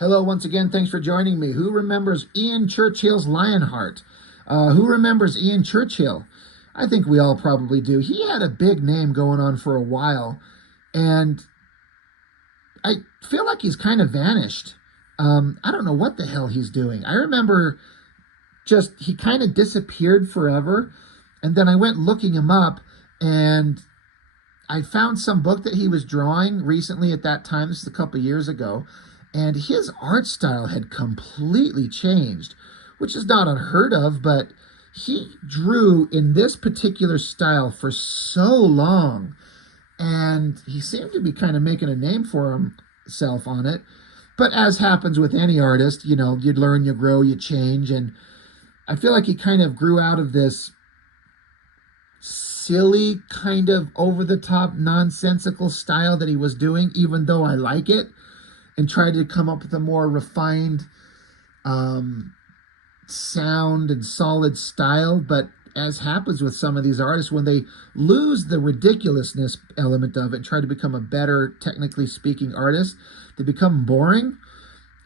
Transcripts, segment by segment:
Hello, once again. Thanks for joining me. Who remembers Ian Churchill's Lionheart? Who remembers Ian Churchill? I think we all probably do. He had a big name going on for a while, and I feel like he's kind of vanished. I don't know what the hell he's doing. I remember just he kind of disappeared forever, and then I went looking him up, and I found some book that he was drawing recently at that time. This is a couple years ago. And his art style had completely changed, which is not unheard of, but he drew in this particular style for so long. And he seemed to be kind of making a name for himself on it. But as happens with any artist, you know, you learn, you grow, you change. And I feel like he kind of grew out of this silly, kind of over-the-top, nonsensical style that he was doing, even though I like it, and tried to come up with a more refined sound and solid style. But as happens with some of these artists, when they lose the ridiculousness element of it and try to become a better, technically speaking, artist, they become boring.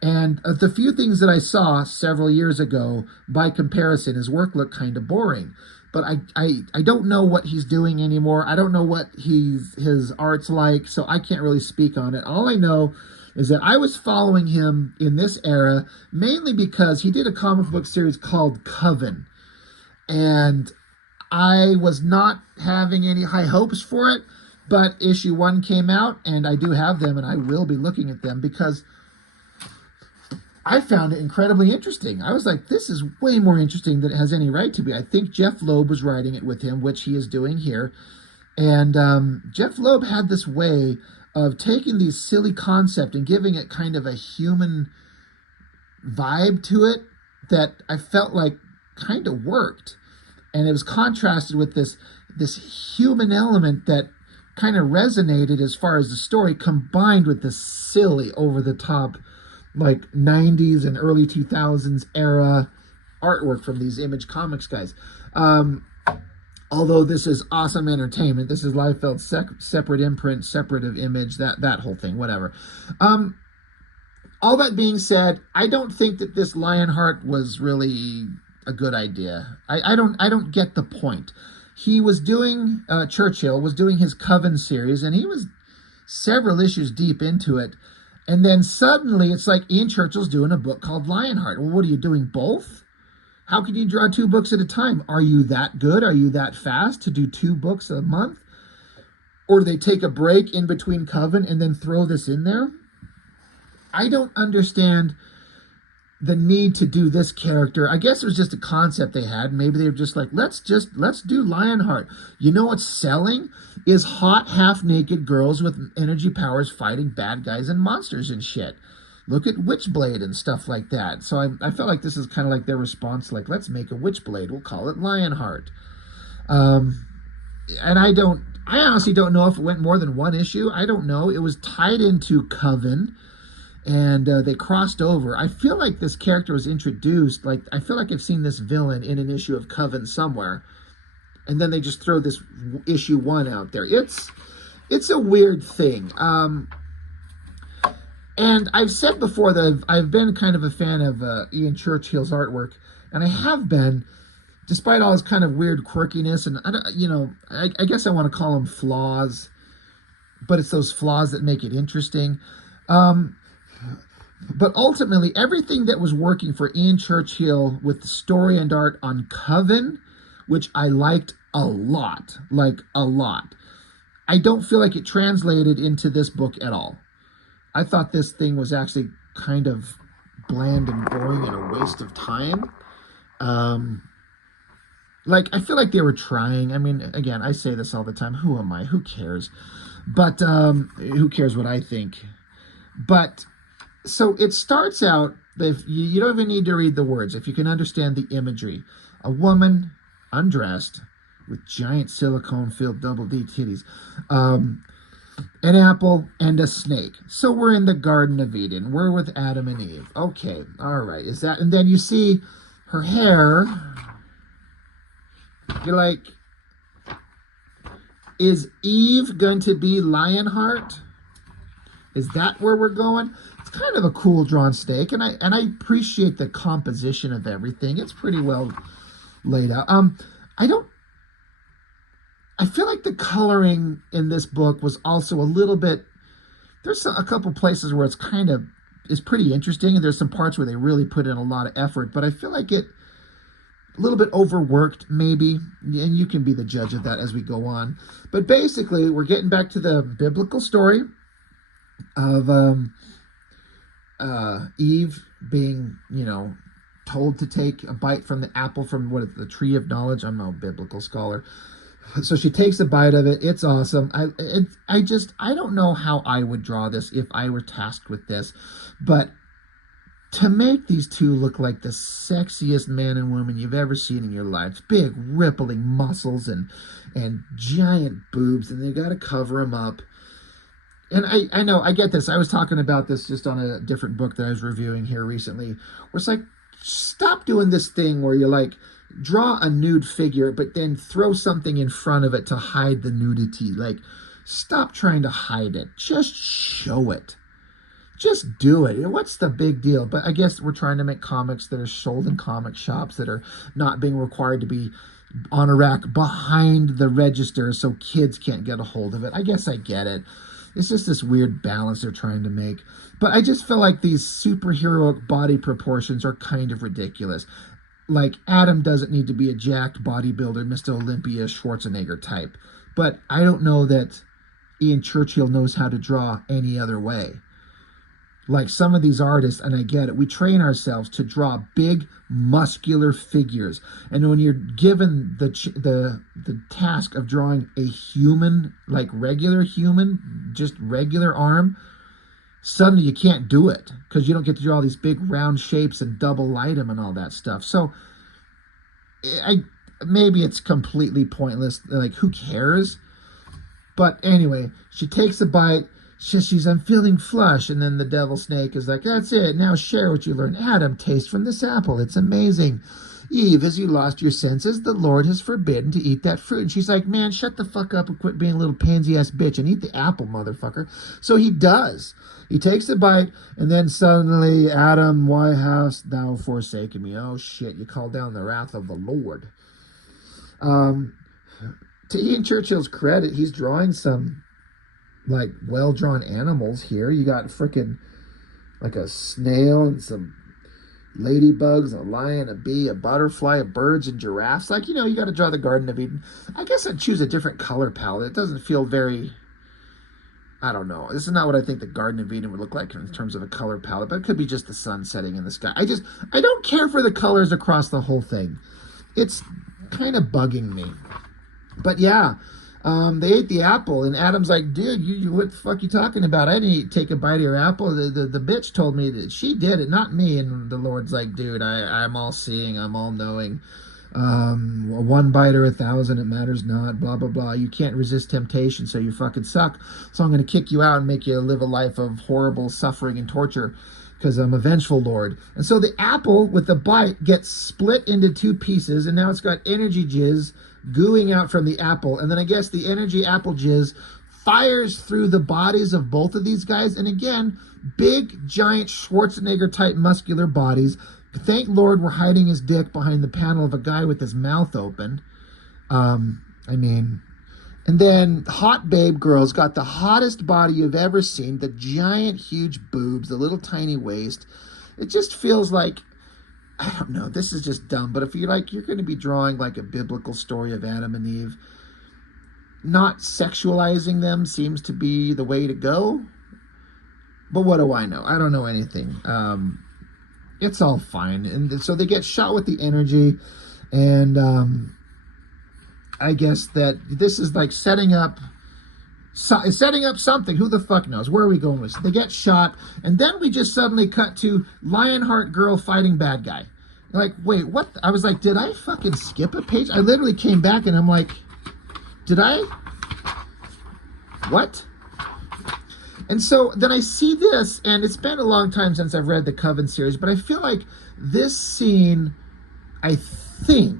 And the few things that I saw several years ago, by comparison, his work looked kind of boring. But I don't know what he's doing anymore. I don't know what his art's like, so I can't really speak on it. All I know is that I was following him in this era mainly because he did a comic book series called Coven. And I was not having any high hopes for it, but issue 1 came out, and I do have them, and I will be looking at them because I found it incredibly interesting. I was like, this is way more interesting than it has any right to be. I think Jeff Loeb was writing it with him, which he is doing here. And Jeff Loeb had this way of taking these silly concept and giving it kind of a human vibe to it that I felt like kind of worked. And it was contrasted with this human element that kind of resonated as far as the story, combined with this silly, over-the-top, like 90s and early 2000s era artwork from these Image Comics guys. Although this is awesome entertainment, this is Liefeld's separate imprint, separate of Image, that whole thing, whatever. All that being said, I don't think that this Lionheart was really a good idea. I don't get the point. He was doing, Churchill was doing his Coven series, and he was several issues deep into it. And then suddenly it's like Ian Churchill's doing a book called Lionheart. Well, what are you doing, both? How can you draw 2 books at a time? Are you that good? Are you that fast to do 2 books a month? Or do they take a break in between Coven and then throw this in there? I don't understand the need to do this character. I guess it was just a concept they had. Maybe they were just like, let's do Lionheart. You know what's selling is hot, half-naked girls with energy powers fighting bad guys and monsters and shit. Look at Witchblade and stuff like that. So I felt like this is kind of like their response, like, let's make a Witchblade. We'll call it Lionheart. And I honestly don't know if it went more than 1 issue. I don't know. It was tied into Coven, and they crossed over. I feel like this character was introduced, like, I feel like I've seen this villain in an issue of Coven somewhere, and then they just throw this issue 1 out there. It's a weird thing. And I've said before that I've been kind of a fan of Ian Churchill's artwork, and I have been, despite all his kind of weird quirkiness, and I guess I want to call them flaws, but it's those flaws that make it interesting. But ultimately, everything that was working for Ian Churchill with the story and art on Coven, which I liked a lot, I don't feel like it translated into this book at all. I thought this thing was actually kind of bland and boring and a waste of time. I feel like they were trying. I mean, again, I say this all the time. Who am I? Who cares? But who cares what I think? But so it starts out, you don't even need to read the words. If you can understand the imagery, a woman undressed with giant silicone-filled double D titties, an apple, and a snake. So we're in the Garden of Eden. We're with Adam and Eve. Okay, all right. Is that? And then you see her hair. You're like, is Eve going to be Lionheart? Is that where we're going? It's kind of a cool drawn stake, and I appreciate the composition of everything. It's pretty well laid out. I don't. I feel like the coloring in this book was also a little bit. There's a couple places where it's pretty interesting, and there's some parts where they really put in a lot of effort. But I feel like it a little bit overworked, maybe, and you can be the judge of that as we go on. But basically, we're getting back to the biblical story of Eve being, told to take a bite from the apple from the tree of knowledge. I'm no biblical scholar. So she takes a bite of it. It's awesome. I don't know how I would draw this if I were tasked with this, but to make these two look like the sexiest man and woman you've ever seen in your life, big rippling muscles and giant boobs, and they got to cover them up. And I know, I get this. I was talking about this just on a different book that I was reviewing here recently, where it's like, stop doing this thing where you like draw a nude figure, but then throw something in front of it to hide the nudity. Like, stop trying to hide it. Just show it. Just do it. What's the big deal? But I guess we're trying to make comics that are sold in comic shops that are not being required to be on a rack behind the register so kids can't get a hold of it. I guess I get it. It's just this weird balance they're trying to make. But I just feel like these superheroic body proportions are kind of ridiculous. Like, Adam doesn't need to be a jacked bodybuilder, Mr. Olympia Schwarzenegger type. But I don't know that Ian Churchill knows how to draw any other way. Like some of these artists, and I get it, we train ourselves to draw big, muscular figures. And when you're given the task of drawing a human, like regular human, just regular arm, suddenly you can't do it because you don't get to draw these big round shapes and double light them and all that stuff. So maybe it's completely pointless. Like, who cares? But anyway, she takes a bite. She's, I'm feeling flush. And then the devil snake is like, that's it. Now share what you learned. Adam, taste from this apple. It's amazing. Eve, as you lost your senses, the Lord has forbidden to eat that fruit. And she's like, man, shut the fuck up and quit being a little pansy-ass bitch and eat the apple, motherfucker. So he does. He takes a bite, and then suddenly, Adam, why hast thou forsaken me? Oh, shit, you called down the wrath of the Lord. To Ian Churchill's credit, he's drawing some, like, well-drawn animals here. You got frickin' like a snail and some ladybugs, a lion, a bee, a butterfly, a birds, and giraffes. Like, you got to draw the Garden of Eden. I guess I'd choose a different color palette. It doesn't feel very, I don't know. This is not what I think the Garden of Eden would look like in terms of a color palette, but it could be just the sun setting in the sky. I don't care for the colors across the whole thing. It's kind of bugging me. But yeah, they ate the apple, and Adam's like, dude, you what the fuck you talking about? I didn't take a bite of your apple. The bitch told me that she did it, not me. And the Lord's like, dude, I'm all seeing, I'm all knowing. One bite or 1,000, it matters not, blah, blah, blah. You can't resist temptation, so you fucking suck. So I'm going to kick you out and make you live a life of horrible suffering and torture because I'm a vengeful Lord. And so the apple with the bite gets split into two pieces, and now it's got energy jizz gooing out from the apple. And then I guess the energy apple jizz fires through the bodies of both of these guys. And again, big, giant Schwarzenegger type muscular bodies. Thank Lord we're hiding his dick behind the panel of a guy with his mouth open. And then Hot Babe Girl's got the hottest body you've ever seen, the giant, huge boobs, the little tiny waist. It just feels like, I don't know, this is just dumb, but if you're going to be drawing like a biblical story of Adam and Eve, not sexualizing them seems to be the way to go. But what do I know? I don't know anything. It's all fine. And so they get shot with the energy, and I guess that this is like setting up something. Who the fuck knows? Where are we going with this? They get shot, and then we just suddenly cut to Lionheart girl fighting bad guy. Like, wait, what? I was like, did I fucking skip a page? I literally came back, and I'm like, did I? What? And so then I see this, and it's been a long time since I've read the Coven series, but I feel like this scene, I think,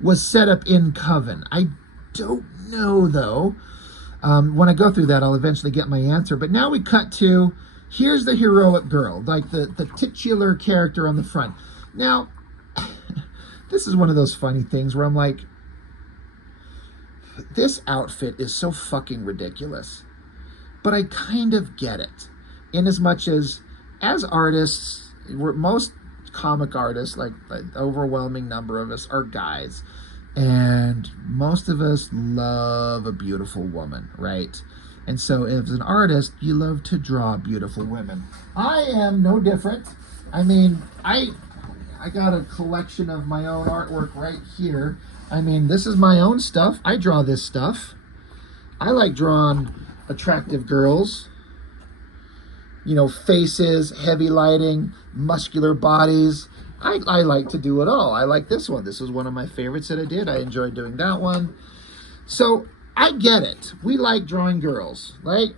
was set up in Coven. I don't know, though. When I go through that, I'll eventually get my answer. But now we cut to, here's the heroic girl, like the titular character on the front. Now, this is one of those funny things where I'm like, this outfit is so fucking ridiculous. But I kind of get it. In as much as artists, most comic artists, like the overwhelming number of us, are guys. And most of us love a beautiful woman, right? And so as an artist, you love to draw beautiful women. I am no different. I mean, I got a collection of my own artwork right here. I mean, this is my own stuff. I draw this stuff. I like drawing attractive girls. You know, faces, heavy lighting, muscular bodies. I like to do it all. I like this one. This was one of my favorites that I did. I enjoyed doing that one. So I get it. We like drawing girls, right?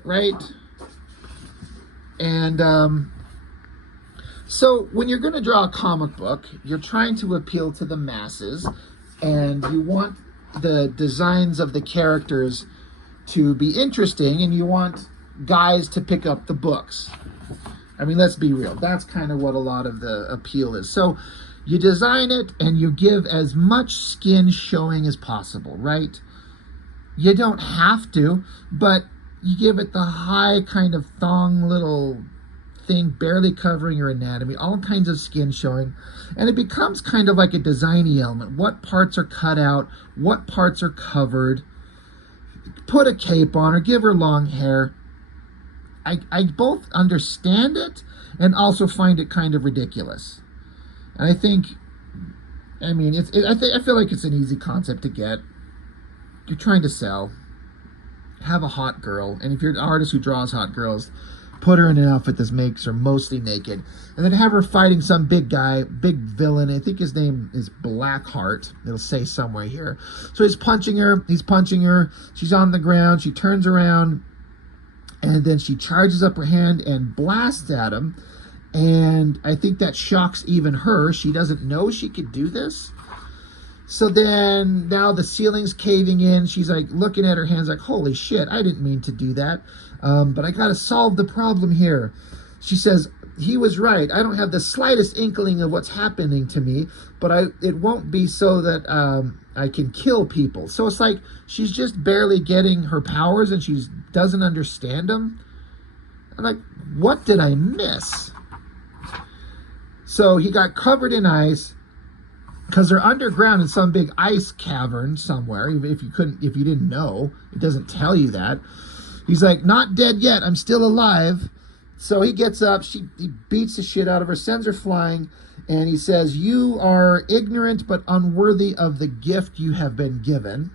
And so when you're going to draw a comic book, you're trying to appeal to the masses, and you want the designs of the characters to be interesting, and you want guys to pick up the books. I mean, let's be real. That's kind of what a lot of the appeal is. So you design it and you give as much skin showing as possible, right? You don't have to, but you give it the high kind of thong little thing, barely covering your anatomy, all kinds of skin showing. And it becomes kind of like a designy element. What parts are cut out? What parts are covered? Put a cape on her, give her long hair. I both understand it and also find it kind of ridiculous. And I think, I mean, I feel like it's an easy concept to get. You're trying to sell. Have a hot girl. And if you're an artist who draws hot girls, put her in an outfit that makes her mostly naked. And then have her fighting some big guy, big villain. I think his name is Blackheart. It'll say somewhere here. So he's punching her. She's on the ground. She turns around. And then she charges up her hand and blasts at him. And I think that shocks even her. She doesn't know she could do this. So then now the ceiling's caving in. She's like looking at her hands like, holy shit, I didn't mean to do that. But I got to solve the problem here. She says, he was right. I don't have the slightest inkling of what's happening to me, but it won't be so that I can kill people. So it's like she's just barely getting her powers and she doesn't understand them. I'm like, what did I miss? So he got covered in ice because they're underground in some big ice cavern somewhere. If you didn't know, it doesn't tell you that. He's like, not dead yet. I'm still alive. So he gets up, he beats the shit out of her, sends her flying, and he says, you are ignorant but unworthy of the gift you have been given.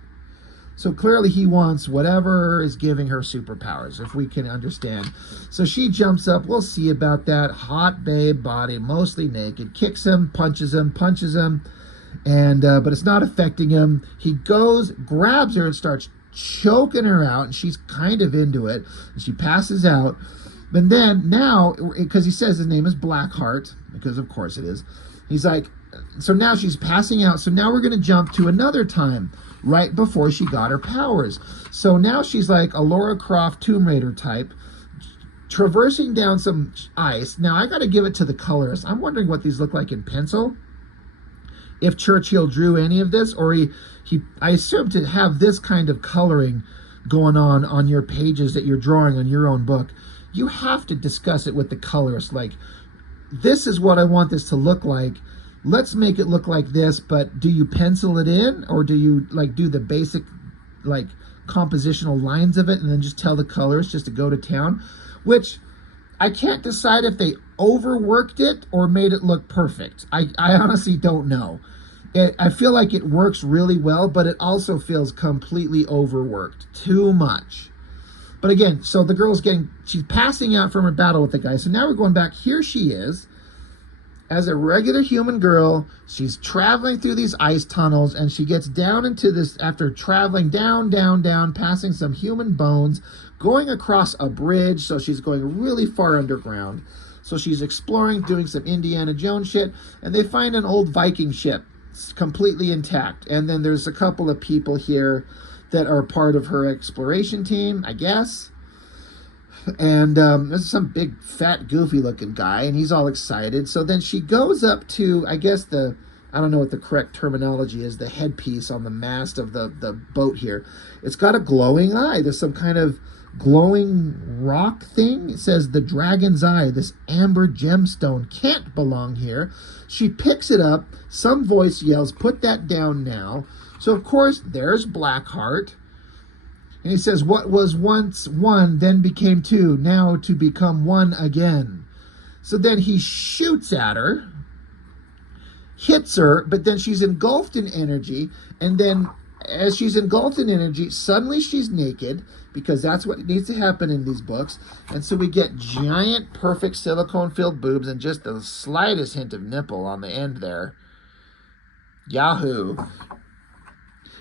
So clearly he wants whatever is giving her superpowers, if we can understand. So she jumps up, we'll see about that, hot babe body, mostly naked, kicks him, punches him, and but it's not affecting him. He goes, grabs her, and starts choking her out, and she's kind of into it, and she passes out. But then now, because he says his name is Blackheart, because of course it is, he's like, so now she's passing out. So now we're going to jump to another time, right before she got her powers. So now she's like a Lara Croft Tomb Raider type, traversing down some ice. Now I got to give it to the colorist. I'm wondering what these look like in pencil. If Churchill drew any of this, or I assume to have this kind of coloring going on your pages that you're drawing on your own book, you have to discuss it with the colorist. Like, this is what I want this to look like. Let's make it look like this, but do you pencil it in, or do you like do the basic like compositional lines of it and then just tell the colorist just to go to town? Which I can't decide if they overworked it or made it look perfect. I honestly don't know. I feel like it works really well, but it also feels completely overworked. Too much. But again, so the girl's she's passing out from her battle with the guy. So now we're going back. Here she is as a regular human girl. She's traveling through these ice tunnels, and she gets down into this after traveling down, passing some human bones, going across a bridge. So she's going really far underground. So she's exploring, doing some Indiana Jones shit, and they find an old Viking ship. It's completely intact. And then there's a couple of people here that are part of her exploration team, I guess. And there's some big, fat, goofy-looking guy, and he's all excited. So then she goes up to, I guess I don't know what the correct terminology is, the headpiece on the mast of the boat here. It's got a glowing eye. There's some kind of glowing rock thing. It says the dragon's eye, this amber gemstone, can't belong here. She picks it up. Some voice yells, "Put that down now." So, of course, there's Blackheart. And he says, "What was once one, then became two, now to become one again." So then he shoots at her, hits her, but then she's engulfed in energy. And then as she's engulfed in energy, suddenly she's naked, because that's what needs to happen in these books. And so we get giant, perfect silicone-filled boobs and just the slightest hint of nipple on the end there. Yahoo.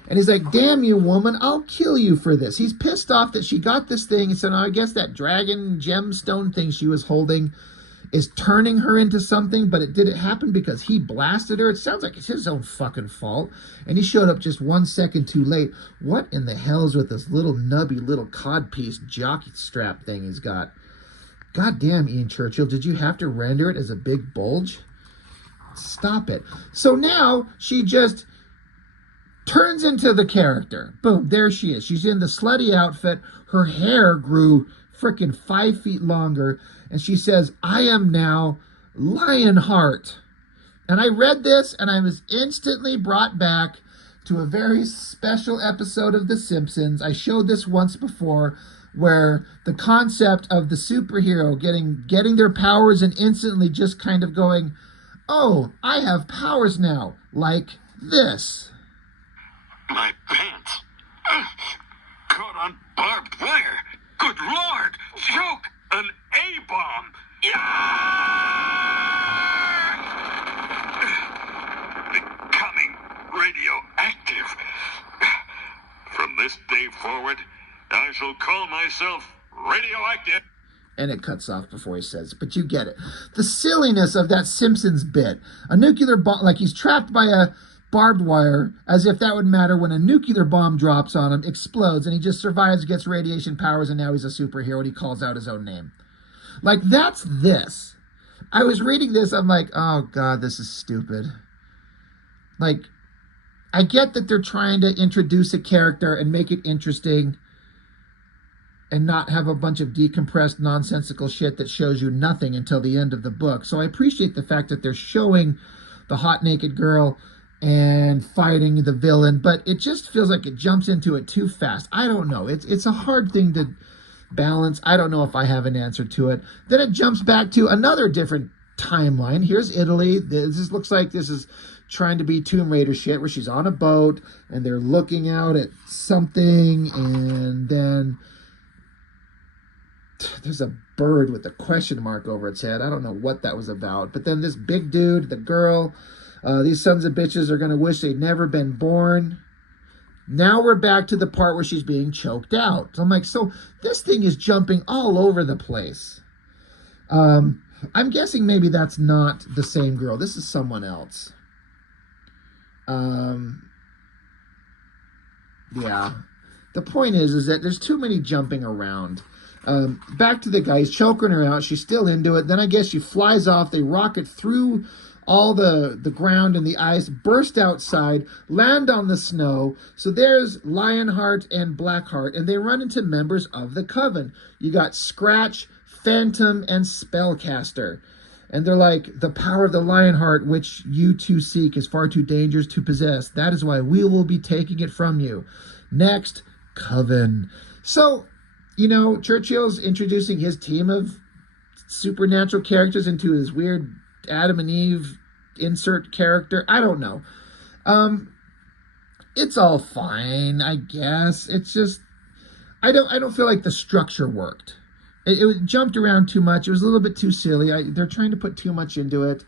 And he's like, "Damn you, woman, I'll kill you for this." He's pissed off that she got this thing. And so now I guess that dragon gemstone thing she was holding is turning her into something, but it didn't happen because he blasted her. It sounds like it's his own fucking fault. And he showed up just 1 second too late. What in the hell is with this little nubby little codpiece jockey strap thing he's got? God damn, Ian Churchill, did you have to render it as a big bulge? Stop it. So now she just turns into the character. Boom, there she is. She's in the slutty outfit. Her hair grew freaking 5 feet longer. And she says, "I am now Lionheart." And I read this and I was instantly brought back to a very special episode of The Simpsons. I showed this once before, where the concept of the superhero getting their powers and instantly just kind of going, "Oh, I have powers now," like this. My pants. Caught on barbed wire. Good Lord! Choke! An A-bomb! Yeah! Becoming radioactive. From this day forward, I shall call myself radioactive. And it cuts off before he says, but you get it. The silliness of that Simpsons bit. A nuclear bomb, like he's trapped by a barbed wire, as if that would matter when a nuclear bomb drops on him, explodes, and he just survives, gets radiation powers, and now he's a superhero, and he calls out his own name. Like, that's this. I was reading this, I'm like, oh God, this is stupid. Like, I get that they're trying to introduce a character and make it interesting and not have a bunch of decompressed, nonsensical shit that shows you nothing until the end of the book. So I appreciate the fact that they're showing the hot naked girl and fighting the villain, but it just feels like it jumps into it too fast. I don't know. It's a hard thing to balance. I don't know if I have an answer to it. Then it jumps back to another different timeline. Here's Italy. This looks like this is trying to be Tomb Raider shit, where she's on a boat and they're looking out at something, and then there's a bird with a question mark over its head. I don't know what that was about. But then this big dude, the girl, these sons of bitches are going to wish they'd never been born. Now we're back to the part where she's being choked out. So I'm like, so this thing is jumping all over the place. I'm guessing maybe that's not the same girl. This is someone else. Yeah. The point is that there's too many jumping around. Back to the guy. He's choking her out. She's still into it. Then I guess she flies off. They rocket through all the ground and the ice, burst outside, land on the snow. So there's Lionheart and Blackheart, and they run into members of the Coven. You got Scratch, Phantom, and Spellcaster. And they're like, the power of the Lionheart, which you two seek, is far too dangerous to possess. That is why we will be taking it from you. Next, Coven. So, you know, Churchill's introducing his team of supernatural characters into his weird Adam and Eve insert character. I don't know. It's all fine, I guess. It's just, I don't feel like the structure worked. It jumped around too much. It was a little bit too silly. They're trying to put too much into it.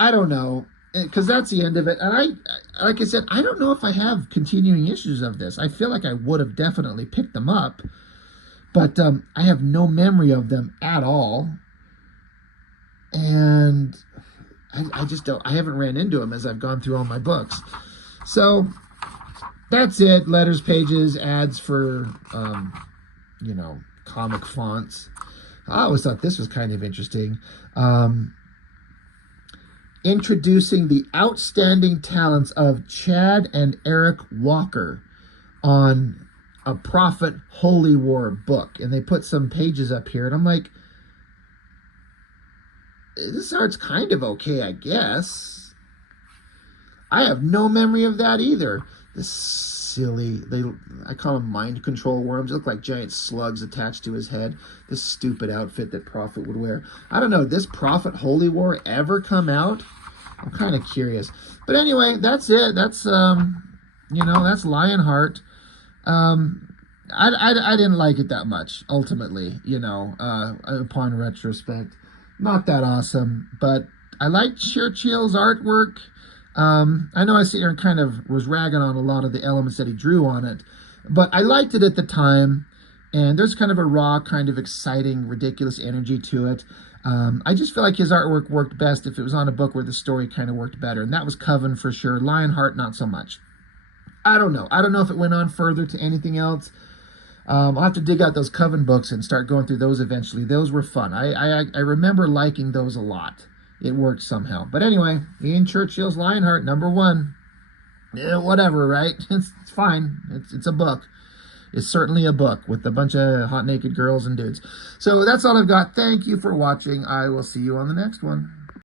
I don't know, because that's the end of it. And like I said, I don't know if I have continuing issues of this. I feel like I would have definitely picked them up, but I have no memory of them at all. And I just don't, I haven't ran into them as I've gone through all my books. So That's it. Letters, pages, ads for, comic fonts. I always thought this was kind of interesting. Introducing the outstanding talents of Chad and Eric Walker on a Prophet Holy War book. And they put some pages up here, and I'm like, this art's kind of okay, I guess. I have no memory of that either. This silly, I call them mind control worms. They look like giant slugs attached to his head. This stupid outfit that Prophet would wear. I don't know, did this Prophet Holy War ever come out? I'm kind of curious. But anyway, that's it. That's that's Lionheart. I didn't like it that much, ultimately, upon retrospect. Not that awesome, but I like Churchill's artwork. I know I sit here and kind of was ragging on a lot of the elements that he drew on it, but I liked it at the time, and there's kind of a raw, kind of exciting, ridiculous energy to it. I just feel like his artwork worked best if it was on a book where the story kind of worked better, and that was Coven for sure. Lionheart, not so much. I don't know. I don't know if it went on further to anything else. I'll have to dig out those Coven books and start going through those eventually. Those were fun. I remember liking those a lot. It worked somehow. But anyway, Ian Churchill's Lionheart, #1. Yeah, whatever, right? It's fine. It's a book. It's certainly a book with a bunch of hot naked girls and dudes. So that's all I've got. Thank you for watching. I will see you on the next one.